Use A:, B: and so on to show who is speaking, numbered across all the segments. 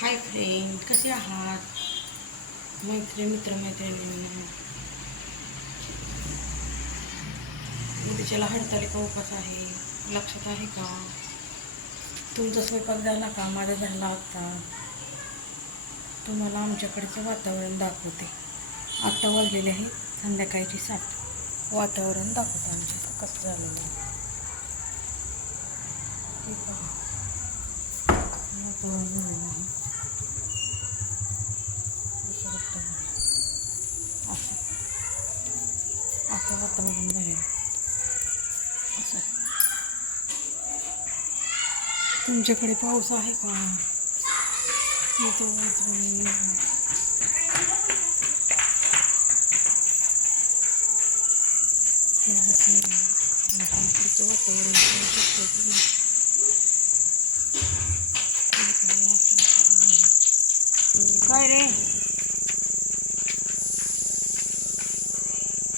A: Hi friend कसे आहात? मैत्री मित्र मैत्रिणींना उद्याच्याला हडतालिका उपास आहे? लक्षात आहे का? तुमचा स्वयंपाक झाला का? माझा झाला होता तुम्हाला आमच्याकडचं वातावरण दाखवते. आत्ता वाजलेले आहे संध्याकाळची सात. वातावरण दाखवतं आमच्या. कसं झालेलं आहे हे पहा. वातावरण झालेलं आहे असं असं असं वातावरण झालेलं असं तुमच्याकडे पाऊस आहे. का येतो मैत्रिणी वातावरण पाहू शकता तुम्ही. इकडे वातावरण आहे. काय रे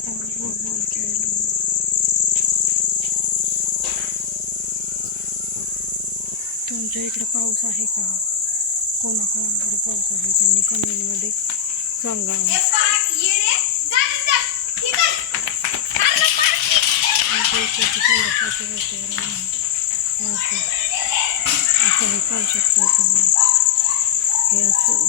A: बोल बोल बोल खेळायला लागले. तुमच्या इकडे पाऊस आहे का? कोणाकोणाकडे पाऊस आहे? त्यांनी कमेंटमध्ये सांगा. असं असं हे पाहू शकता तुम्ही. हे असं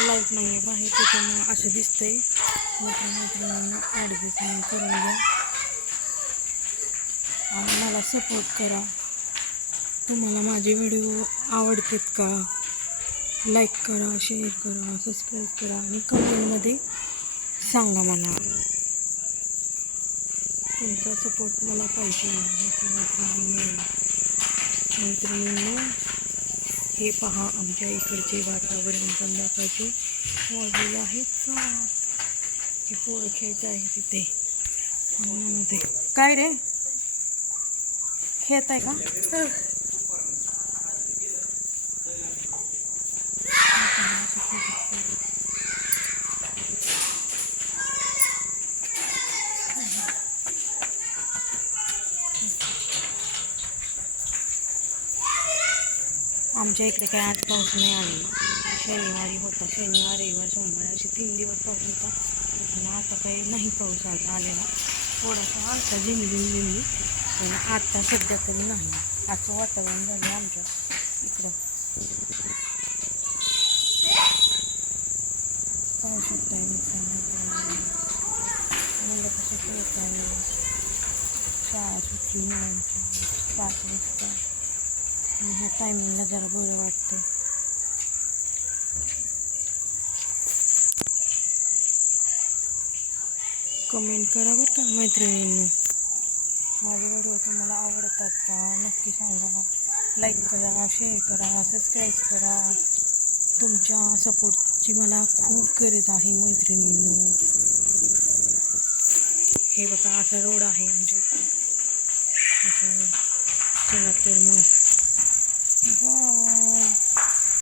A: लाइट नाही आहे बाहेर त्याच्यामुळे असं दिसतंय मैत्रिणींना ॲडजस्टमेंट करून द्या आणि मला सपोर्ट करा तुम्हाला माझे व्हिडिओ आवडतात का लाईक करा शेअर करा सबस्क्राईब करा आणि कमेंटमध्ये सांगा मला तुमचा सपोर्ट मला पाहिजे मैत्रिणींनो हे पहा आमच्या इकडचे वातावरण संध्याकाळचे वाजलेले हो, आहे सात. हे पोळ खेळत आहे तिथे. अंगणामध्ये काय रे? खेळत आहे का? आमच्या इकडे काय आज पाऊस नाही आलेला. शनिवारी होता. शनिवार रविवार सोमवार असे तीन दिवस पाऊस होता. पण आता काही नाही पाऊस आला आलेला. थोडासा आमचा झिमझिम झिमली पण आत्ता सध्या तरी नाही. असं वातावरण झालं आमच्या इकडं. पाहू शकताय मित्रांनो. कसं आहे शाळा सुटली मुलांची. पाच वाजता. आणि ह्या टायमिंगला जरा बरं वाटतं कमेंट करा बरं का मैत्रिणींनी. माझे व्हिडिओ तुम्हाला आवडतात का? नक्की सांगा. लाईक करा शेअर करा सबस्क्राईब करा. तुमच्या सपोर्टची मला खूप गरज आहे मैत्रिणींनो. हे बघा असा रोड आहे म्हणजे. चला तर मग